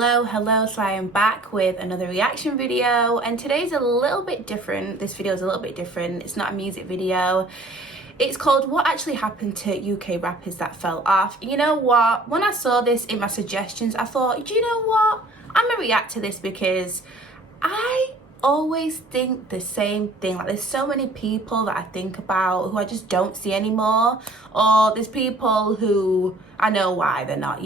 Hello, so I am back with another reaction video, and today's a little bit different. This video is a little bit different. It's not a music video. It's called What Actually Happened to UK Rappers That Fell Off. You know what? When I saw this in my suggestions, I thought, do you know what? I'm gonna react to this because I always think the same thing. Like, there's so many people that I think about who I just don't see anymore, or there's people who I know why they're not,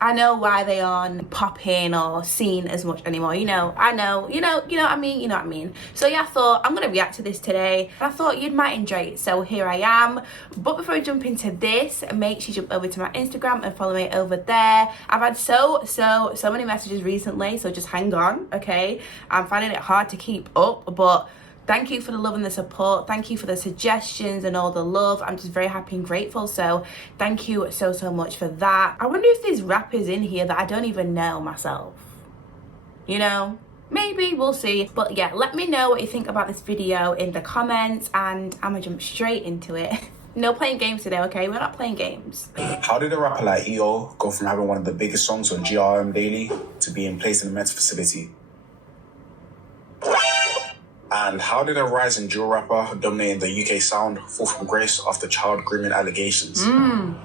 I know why they aren't popping or seen as much anymore. You know what I mean. So yeah, I thought I'm gonna react to this today. I thought you might enjoy it, so here I am. But before I jump into this, make sure you jump over to my Instagram and follow me over there. I've had so many messages recently, so just hang on, okay? I'm finding it hard to keep up, but thank you for the love and the support. Thank you for the suggestions and all the love. I'm just very happy and grateful. So thank you so much for that. I wonder if there's rappers in here that I don't even know myself. Maybe, we'll see. But yeah, let me know what you think about this video in the comments, and I'm gonna jump straight into it. No playing games today, okay? We're not playing games. How did a rapper like EO go from having one of the biggest songs on GRM Daily to being placed in a mental facility? And how did a rising drill rapper dominating the UK sound fall from grace after child grooming allegations? In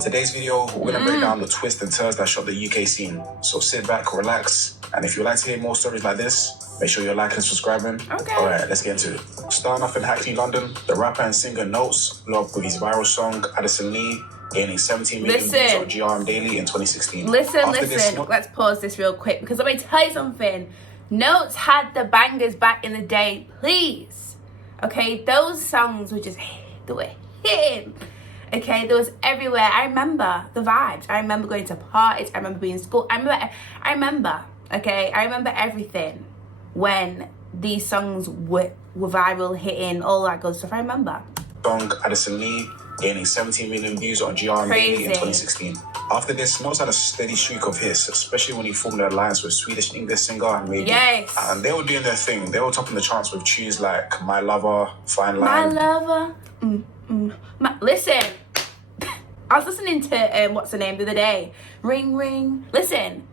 today's video, we're going to break down the twists and turns that shot the UK scene. So sit back, relax, and if you'd like to hear more stories like this, make sure you're liking and subscribing. Okay. Alright, let's get into it. Starting off in Hackney, London, the rapper and singer Notes blew up with his viral song, Addison Lee, gaining 17 million views on GRM Daily in 2016. Listen, let's pause this real quick, because let me tell you something. Notes had the bangers back in the day, please. Okay, those songs were just, they were hitting. Okay, there was everywhere. I remember the vibes. I remember going to parties. I remember being in school. I remember everything when these songs were viral, hitting, all that good stuff. I remember. Song Addison Lee gaining 17 million views on GRM Daily in 2016. After this, Notes had a steady streak of hits, especially when he formed an alliance with Swedish English singer Megan. Yes. And they were doing their thing. They were topping the charts with tunes like My Lover, Fine My Line. Lover. Listen, I was listening to what's the name the other day? Ring Ring. Listen,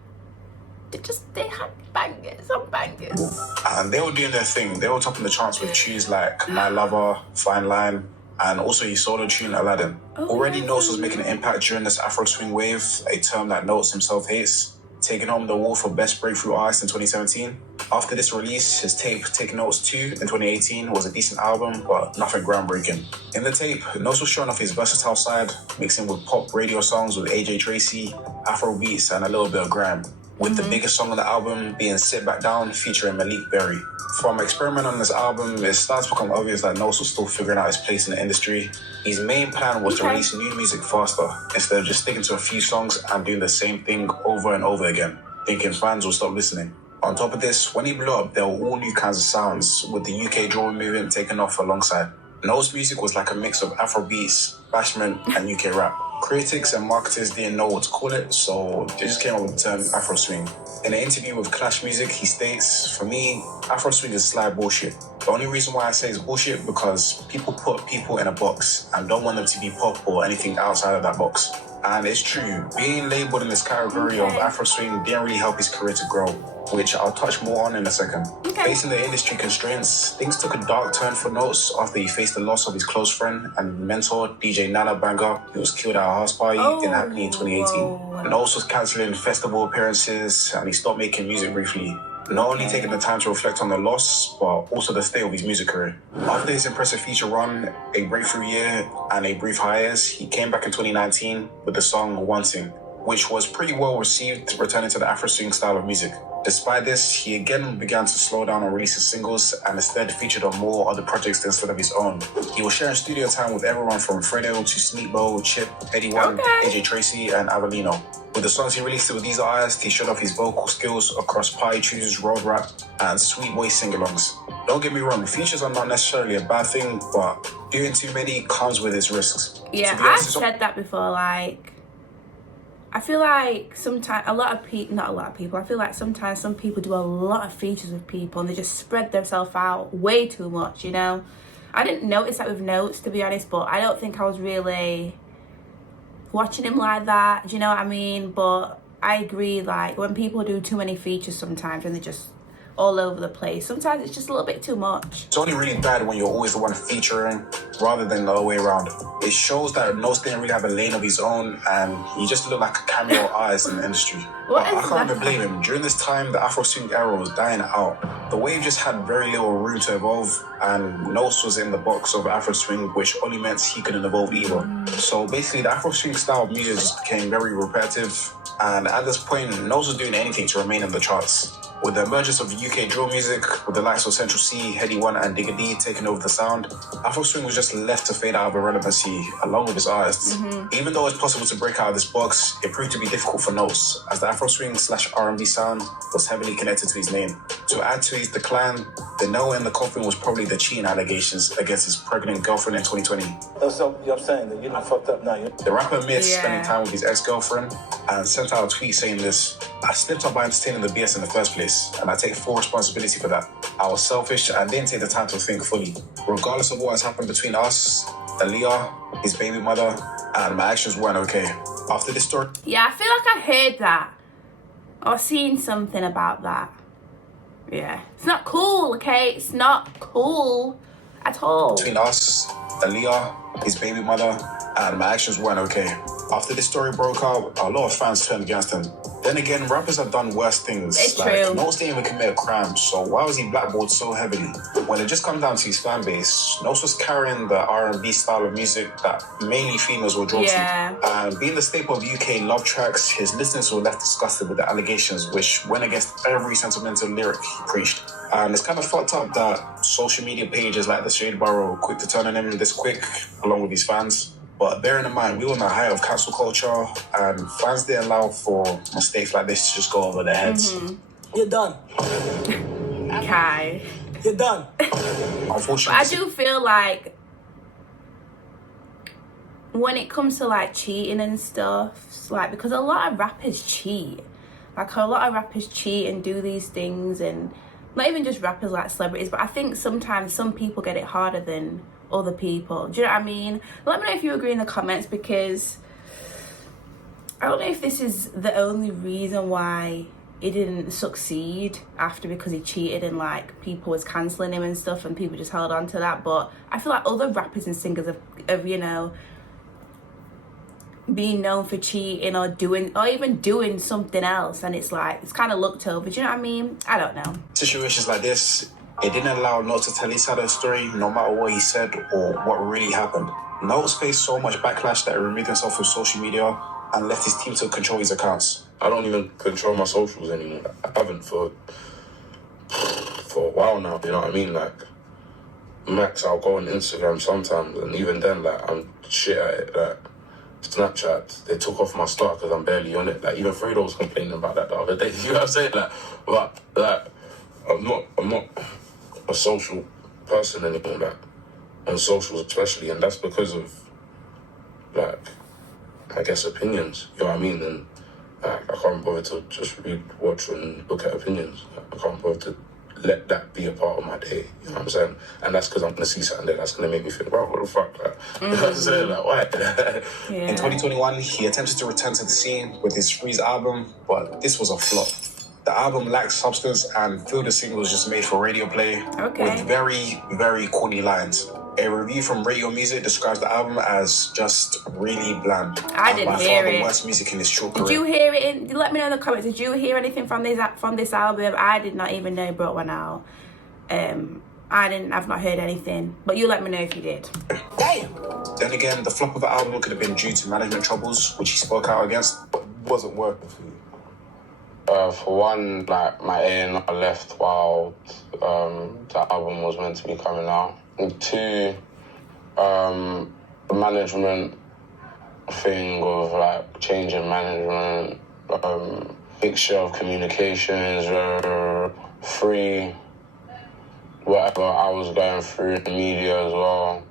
they had bangers on bangers. And they were doing their thing. They were topping the charts with tunes like My Lover, Fine Line, and also his solo tune Aladdin. Already Notes was making an impact during this Afro swing wave, a term that Notes himself hates, taking home the award for Best Breakthrough Artist in 2017. After this release, his tape Take Notes 2 in 2018 was a decent album, but nothing groundbreaking. In the tape, Notes was showing off his versatile side, mixing with pop radio songs with AJ Tracy, Afro beats, and a little bit of grime, with the biggest song on the album being Sit Back Down featuring Malik Berry. From experimenting on this album, it starts to become obvious that Notes was still figuring out his place in the industry. His main plan was to release new music faster, instead of just sticking to a few songs and doing the same thing over and over again, thinking fans will stop listening. On top of this, when he blew up, there were all new kinds of sounds, with the UK drill movement taking off alongside. Notes' music was like a mix of Afro beats, bashment, and UK rap. Critics and marketers didn't know what to call it, so they just came up with the term Afro swing. In an interview with Clash Music, he states, "For me, Afro swing is sly bullshit. The only reason why I say it's bullshit because people put people in a box and don't want them to be pop or anything outside of that box." And it's true, being labelled in this category of Afro swing didn't really help his career to grow, which I'll touch more on in a second. Facing the industry constraints, things took a dark turn for Notes after he faced the loss of his close friend and mentor, DJ Nana Banga, who was killed at a house party in Hackney in 2018. Notes was cancelling festival appearances and he stopped making music briefly, not only taking the time to reflect on the loss, but also the state of his music career. After his impressive feature run, a breakthrough year, and a brief hiatus, he came back in 2019 with the song Wanting, which was pretty well received, returning to the Afro swing style of music. Despite this, he again began to slow down on releasing singles and instead featured on more other projects instead of his own. He was sharing studio time with everyone from Fredo to Sneakbo, Chip, Eddie One, AJ Tracy, and Avelino. With the songs he released with these artists, he showed off his vocal skills across party tunes, road rap, and sweet boy sing-alongs. Don't get me wrong, features are not necessarily a bad thing, but doing too many comes with its risks. Yeah, I've said that before, I feel like sometimes I feel like sometimes some people do a lot of features with people and they just spread themselves out way too much, I didn't notice that with Notes, to be honest, but I don't think I was really watching him like that, do you know what I mean? But I agree, like when people do too many features sometimes and they're just all over the place, sometimes it's just a little bit too much. It's only really bad when you're always the one featuring rather than the other way around. It shows that Nose didn't really have a lane of his own and he just looked like a cameo artist in the industry. But I can't even blame him. During this time, the Afro swing era was dying out. The wave just had very little room to evolve, and Nose was in the box of Afro swing, which only meant he couldn't evolve either. So basically, the Afro swing style of music just became very repetitive, and at this point, Nose was doing anything to remain in the charts. With the emergence of UK drill music, with the likes of Central C, Heady One, and Digga D taking over the sound, Afro swing was just left to fade out of irrelevancy along with his artists. Even though it's possible to break out of this box, it proved to be difficult for Nose, as the Afro swing / R&B sound was heavily connected to his name. To add to his decline, the nail in the coffin was probably the cheating allegations against his pregnant girlfriend in 2020. So I'm saying that you done fucked up now. The rapper admits spending time with his ex-girlfriend and sent out a tweet saying this: "I slipped up by entertaining the BS in the first place, and I take full responsibility for that. I was selfish and didn't take the time to think fully. Regardless of what has happened between us, Aaliyah, his baby mother, and my actions weren't okay." After this story... Yeah, I feel like I heard that. Or seen something about that. Yeah. It's not cool, okay? It's not cool at all. Between us, Aaliyah, his baby mother, and my actions weren't okay. After this story broke out, a lot of fans turned against him. Then again, rappers have done worse things. It's true. Nose didn't even commit a crime, so why was he blackballed so heavily? When it just comes down to his fan base, Nose was carrying the R&B style of music that mainly females were drawn to. And being the staple of UK love tracks, his listeners were left disgusted with the allegations, which went against every sentimental lyric he preached. And it's kind of fucked up that social media pages like the Shade Barrow were quick to turn on him this quick, along with his fans. But bearing in mind, we were in the height of cancel culture, and fans didn't allow for mistakes like this to just go over their heads. You're done. Okay. You're done. Unfortunately, I do feel like when it comes to like cheating and stuff, like, because a lot of rappers cheat. Like a lot of rappers cheat and do these things, and not even just rappers, like celebrities, but I think sometimes some people get it harder than other people. Do you know what I mean? Let me know if you agree in the comments, because I don't know if this is the only reason why it didn't succeed after, because he cheated and like people was cancelling him and stuff and people just held on to that. But I feel like other rappers and singers have you know, being known for cheating or even doing something else, and it's like it's kind of looked over. Do you know what I mean? I don't know. Situations like this, it didn't allow Nose to tell his side of the story, no matter what he said or what really happened. Nose faced so much backlash that he removed himself from social media and left his team to control his accounts. I don't even control my socials anymore. I haven't for a while now, you know what I mean? Like, max, I'll go on Instagram sometimes, and even then, like, I'm shit at it. Like, Snapchat, they took off my star because I'm barely on it. Like, even Fredo was complaining about that the other day. You know what I'm saying? Like, but, like, I'm not a social person anymore, like, on socials especially, and that's because of, like, I guess opinions, you know what I mean? And I can't bother to just read, watch and look at opinions. I can't bother to let that be a part of my day, you know what I'm saying? And that's because I'm going to see something there that's going to make me think, wow, what the fuck? Like, you know what I'm saying? Like, why? Yeah. In 2021, he attempted to return to the scene with his Freeze album, but this was a flop. The album lacked substance and filled the singles just made for radio play with very, very corny lines. A review from Radio Music describes the album as just really bland. I didn't hear it. The worst music in his short career. Did you hear it? Let me know in the comments. Did you hear anything from this album? I did not even know he brought one out. I've not heard anything. But you let me know if you did. Damn. Then again, the flop of the album could have been due to management troubles, which he spoke out against, but wasn't working for you. For one, like, my A&R left while the album was meant to be coming out. And two, the management thing of, like, changing management, mixture of communications, free, whatever I was going through in the media as well.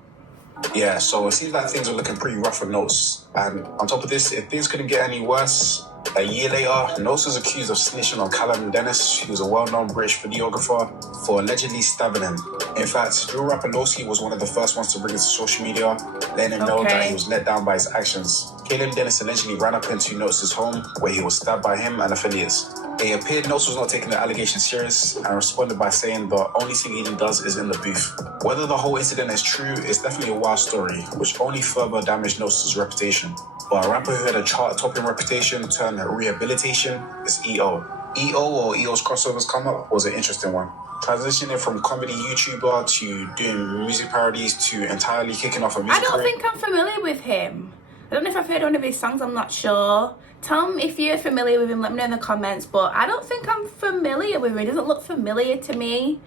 Yeah, so it seems like things are looking pretty rough for Nose. And on top of this, if things couldn't get any worse, A year later, Nose was accused of snitching on Callum Dennis, who was a well-known British videographer, for allegedly stabbing him. In fact, drill rapper Nosy was one of the first ones to bring it to social media, letting him know that he was let down by his actions. Callum Dennis allegedly ran up into Nose's home, where he was stabbed by him and affiliates. It appeared Nose was not taking the allegation serious and responded by saying the only thing he does is in the booth. Whether the whole incident is true is definitely a wild story, which only further damaged Nose's reputation. But a rapper who had a chart-topping reputation turned rehabilitation is EO. EO or EO's crossovers come up was an interesting one. Transitioning from comedy YouTuber to doing music parodies to entirely kicking off a music I don't career. think I'm familiar with him. I don't know if I've heard one of his songs, I'm not sure. Tell me if you're familiar with him, let me know in the comments, but I don't think I'm familiar with him. He doesn't look familiar to me.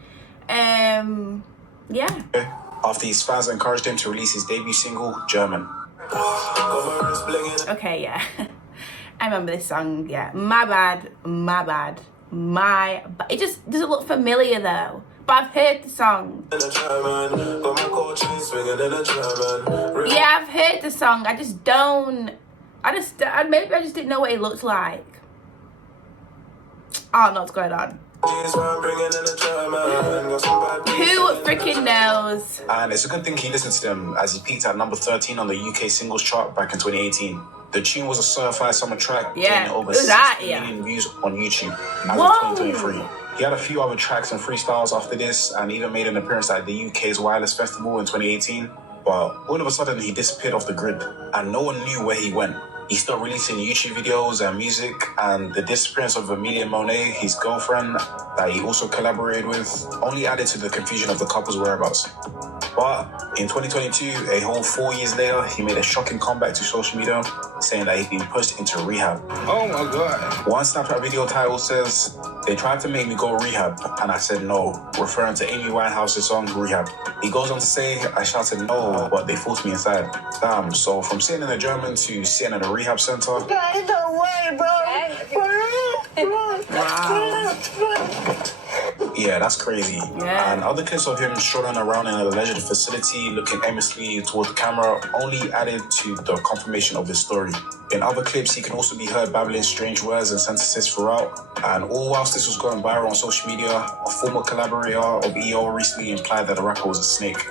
Yeah. After his fans encouraged him to release his debut single, German. Okay, yeah. I remember this song, yeah. My bad. It just doesn't look familiar though. But I've heard the song. Yeah, I've heard the song. I just don't. Maybe I just didn't know what it looked like. I don't know what's going on. Who freaking knows? And it's a good thing he listened to them, as he peaked at number 13 on the UK singles chart back in 2018. The tune was a certified summer track, Yeah, gaining over it was that, 60 yeah. million views on YouTube as Whoa. of 2023. He had a few other tracks and freestyles after this, and even made an appearance at the UK's Wireless Festival in 2018. But all of a sudden, he disappeared off the grid, and no one knew where he went. He stopped releasing YouTube videos and music, and the disappearance of Amelia Monet, his girlfriend, that he also collaborated with, only added to the confusion of the couple's whereabouts. But in 2022, a whole 4 years later, he made a shocking comeback to social media, saying that he'd been pushed into rehab. Oh my God. One Snapchat video title says, "They tried to make me go rehab, and I said no," referring to Amy Winehouse's song Rehab. He goes on to say, "I shouted no, but they forced me inside." Damn, so from sitting in a German to sitting in a rehab center. Guys, no way, bro. Yeah, that's crazy. Yeah. And other clips of him strolling around in an alleged facility, looking aimlessly toward the camera, only added to the confirmation of his story. In other clips, he can also be heard babbling strange words and sentences throughout. And all whilst this was going viral on social media, a former collaborator of EO recently implied that the rapper was a snake.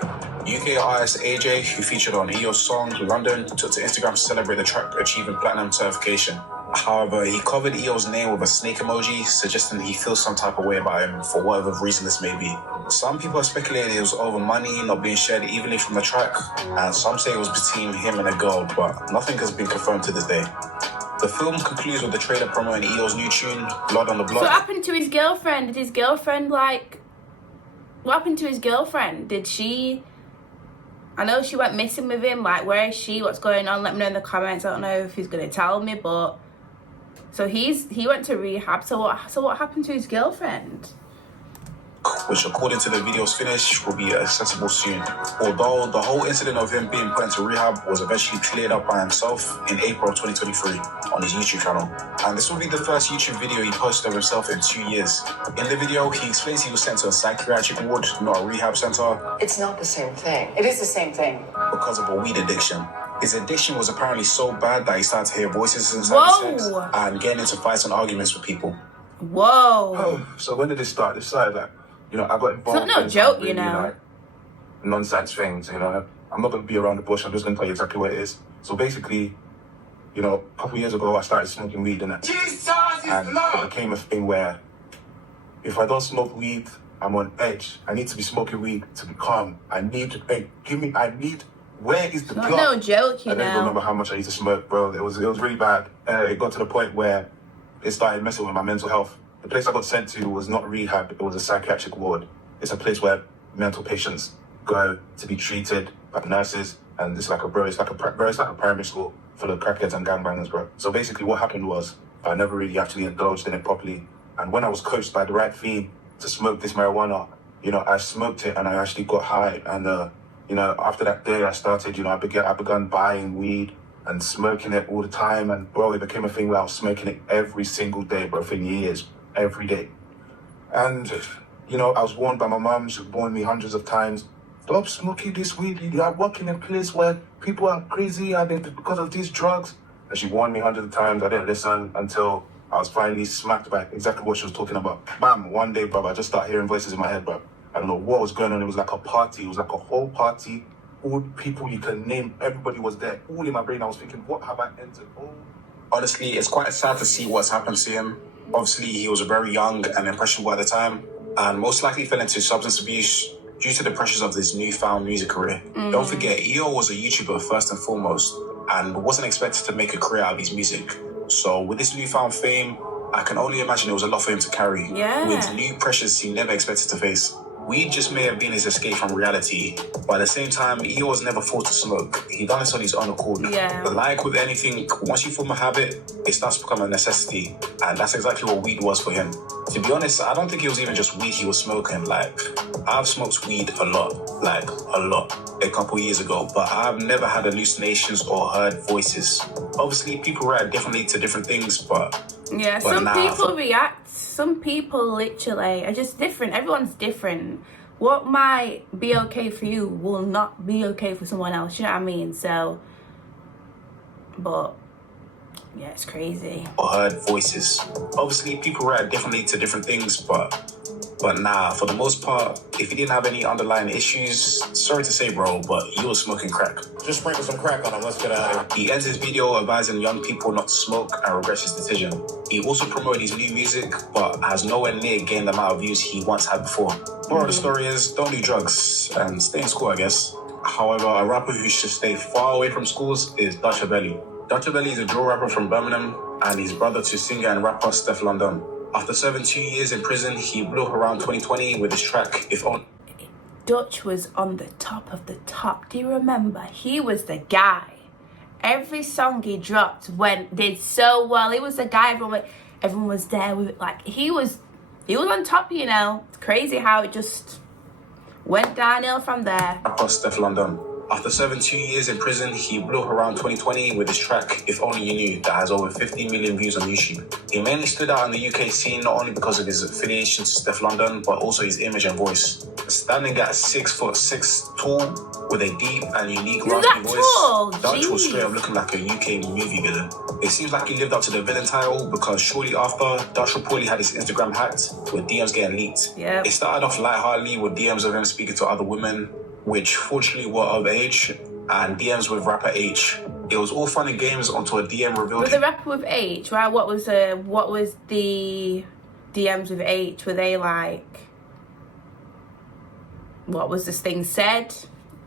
UK artist AJ, who featured on EO's song London, took to Instagram to celebrate the track achieving platinum certification. However, he covered EO's name with a snake emoji, suggesting he feels some type of way about him for whatever reason this may be. Some people have speculated it was over money not being shared evenly from the track, and some say it was between him and a girl, but nothing has been confirmed to this day. The film concludes with the trailer promoting EO's new tune, Blood on the Block. So what happened to his girlfriend? Did his girlfriend, like... What happened to his girlfriend? Did she... I know she went missing with him. Like, where is she? What's going on? Let me know in the comments. I don't know if he's going to tell me, but... So he went to rehab. So what happened to his girlfriend? Which, according to the video's finish, will be accessible soon. Although the whole incident of him being put into rehab was eventually cleared up by himself in April of 2023 on his YouTube channel. And this will be the first YouTube video he posted of himself in 2 years. In the video, he explains he was sent to a psychiatric ward, not a rehab center. It's not the same thing. It is the same thing. Because of a weed addiction. His addiction was apparently so bad that he started to hear voices inside his head and getting into fights and arguments with people. Whoa. So when did it start? It started like, I got involved. It's no in joke, some really, like, nonsense things, I'm not going to be around the bush. I'm just going to tell you exactly what it is. So basically, a couple years ago, I started smoking weed, and it became a thing where if I don't smoke weed, I'm on edge. I need to be smoking weed to be calm. Where is the plug? No joke, I don't remember how much I used to smoke, bro. It was really bad. It got to the point where it started messing with my mental health. The place I got sent to was not rehab, it was a psychiatric ward. It's a place where mental patients go to be treated by nurses, and it's like a primary school full of crackheads and gangbangers, bro. So basically what happened was, I never really actually indulged in it properly. And when I was coached by the right fiend to smoke this marijuana, I smoked it and I actually got high. And, after that day I started, I began buying weed and smoking it all the time. And bro, it became a thing where I was smoking it every single day, bro, for years. Every day. And, I was warned by my mom. She warned me hundreds of times. Stop smoking this weed. You are working in a place where people are crazy and because of these drugs. And she warned me hundreds of times. I didn't listen until I was finally smacked by exactly what she was talking about. Bam, one day, bro, I just started hearing voices in my head, bro. I don't know what was going on. It was like a party. It was like a whole party. All people you can name, everybody was there. All in my brain, I was thinking, what have I entered? Oh. Honestly, it's quite sad to see what's happened to him. Obviously, he was very young and impressionable at the time, and most likely fell into substance abuse due to the pressures of this newfound music career. Don't forget, EO was a YouTuber first and foremost, and wasn't expected to make a career out of his music. So with this newfound fame, I can only imagine it was a lot for him to carry, with new pressures he never expected to face. Weed just may have been his escape from reality, but at the same time, EO was never forced to smoke. He done this on his own accord. But like with anything, once you form a habit, it starts to become a necessity, and that's exactly what weed was for him. To be honest, I don't think it was even just weed he was smoking. Like, I've smoked weed a lot, a couple years ago, but I've never had hallucinations or heard voices. Obviously, people react differently to different things, but some people react. Some people literally are just different. Everyone's different. What might be okay for you will not be okay for someone else. You know what I mean? So, but yeah, it's crazy. Or heard voices. Obviously, people react differently to different things, but nah, for the most part, if you didn't have any underlying issues, sorry to say, bro, but you were smoking crack. Just sprinkle some crack on him. Let's get out of here. He ends his video advising young people not to smoke and regrets his decision. He also promoted his new music, but has nowhere near gained the amount of views he once had before. Moral of the story is, don't do drugs and stay in school, I guess. However, a rapper who should stay far away from schools is Dutch Belly. Dutch Belly is a drill rapper from Birmingham, and he's brother to singer and rapper Steph London. After serving 2 years in prison, he blew up around 2020 with his track If Only. Dutch was on the top of the top. Do you remember? He was the guy. Every song he dropped did so well. He was the guy everyone was there with. Like, he was on top, you know. It's crazy how it just went downhill from there. Rapper Steph London. After serving 2 years in prison, he blew up around 2020 with his track If Only You Knew that has over 50 million views on YouTube. He mainly stood out in the UK scene not only because of his affiliation to Steph London, but also his image and voice. Standing at 6'6" tall with a deep and unique raspy voice, Dutch was straight up looking like a UK movie villain. It seems like he lived up to the villain title because shortly after, Dutch reportedly had his Instagram hacked with DMs getting leaked. It started off lightheartedly with DMs of him speaking to other women, which fortunately were of age, and DMs with rapper H. It was all fun and games until a DM revealed. With the rapper with H, right? What was the DMs with H? Were they like? What was this thing said?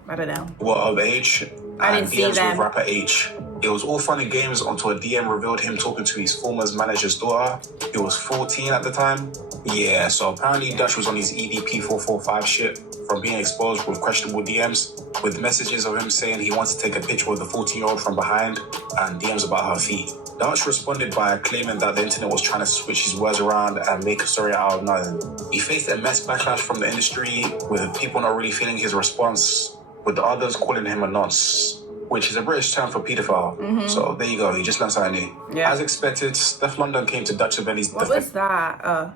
I don't know. Were of age, I and didn't see DMs them. with rapper H. It was all fun and games until a DM revealed him talking to his former manager's daughter. He was 14 at the time. Yeah, so apparently Dutch was on his EDP 445 shit from being exposed with questionable DMs, with messages of him saying he wants to take a picture of the 14-year-old from behind and DMs about her feet. Dutch responded by claiming that the internet was trying to switch his words around and make a story out of nothing. He faced a mess backlash from the industry, with people not really feeling his response, with the others calling him a nonce, which is a British term for paedophile. So there you go, he just learned something new. As expected, Steph London came to Dutch Belly's defense. What was that?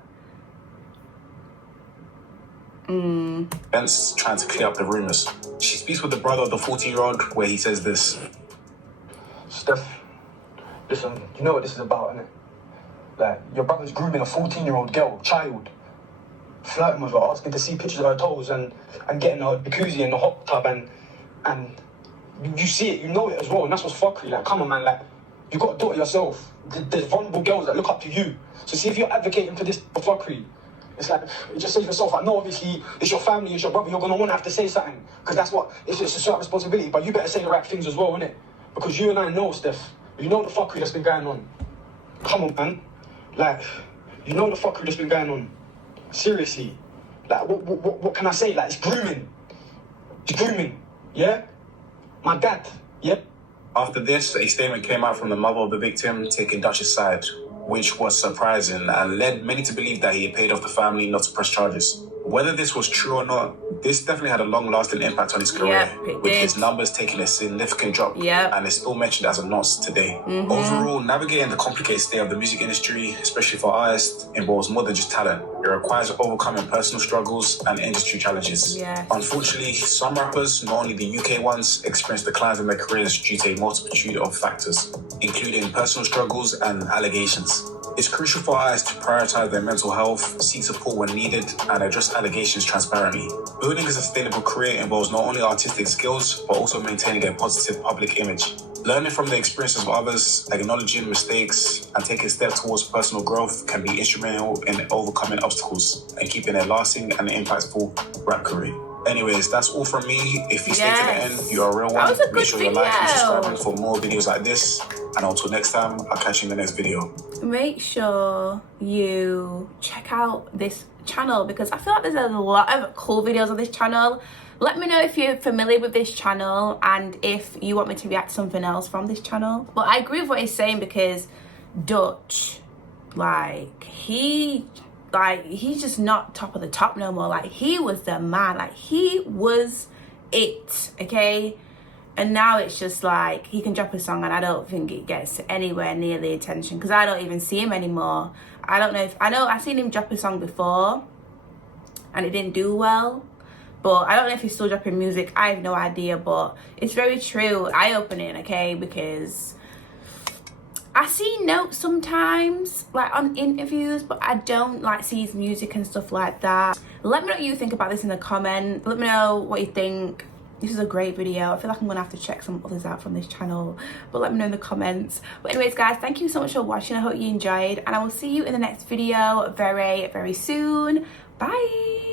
Defense, trying to clear up the rumours. She speaks with the brother of the 14-year-old, where he says this. Steph, listen, you know what this is about, innit? Like, your brother's grooming a 14-year-old child, flirting with her, asking to see pictures of her toes and getting her jacuzzi in the hot tub, and you see it, you know it as well, and that's what's fuckery. Like, come on, man, like, you got to do it yourself. There's vulnerable girls that look up to you. So see if you're advocating for this fuckery. It's like, just say to yourself, I know obviously it's your family, it's your brother, you're going to want to have to say something, because that's what, it's a certain responsibility, but you better say the right things as well, innit? Because you and I know, Steph, you know the fuckery that's been going on. Come on, man. Like, you know the fuckery that's been going on. Seriously. Like, what can I say? Like, it's grooming. It's grooming, yeah? My dad, yeah? After this, a statement came out from the mother of the victim, taking Dutch's side, which was surprising and led many to believe that he had paid off the family not to press charges. Whether this was true or not, this definitely had a long-lasting impact on his career, with his numbers taking a significant drop, and is still mentioned as a nonce today. Overall, navigating the complicated state of the music industry, especially for artists, involves more than just talent. It requires overcoming personal struggles and industry challenges. Unfortunately, some rappers, not only the UK ones, experience declines in their careers due to a multitude of factors. including personal struggles and allegations. It's crucial for artists to prioritize their mental health, seek support when needed, and address allegations transparently. Building a sustainable career involves not only artistic skills, but also maintaining a positive public image. Learning from the experiences of others, acknowledging mistakes, and taking steps towards personal growth can be instrumental in overcoming obstacles and keeping a lasting and impactful rap career. Anyways, that's all from me. If you stay to the end, you're a real one. Make sure you're liking and subscribing for more videos like this. And until next time, I'll catch you in the next video. Make sure you check out this channel because I feel like there's a lot of cool videos on this channel. Let me know if you're familiar with this channel and if you want me to react to something else from this channel. But I agree with what he's saying because Dutch, he's just not top of the top no more. Like, he was the man. Like, he was it, okay? And now it's just like he can drop a song and I don't think it gets anywhere near the attention because I don't even see him anymore. I don't know if I've seen him drop a song before and it didn't do well, but I don't know if he's still dropping music. I have no idea, but it's very true, eye-opening, okay? Because I see notes sometimes like on interviews, but I don't see his music and stuff like that. Let me know what you think about this in the comment. Let me know what you think. This is a great video. I feel like I'm gonna have to check some others out from this channel, but let me know in the comments. But anyways, guys, thank you so much for watching. I hope you enjoyed, and I will see you in the next video very, very soon. Bye.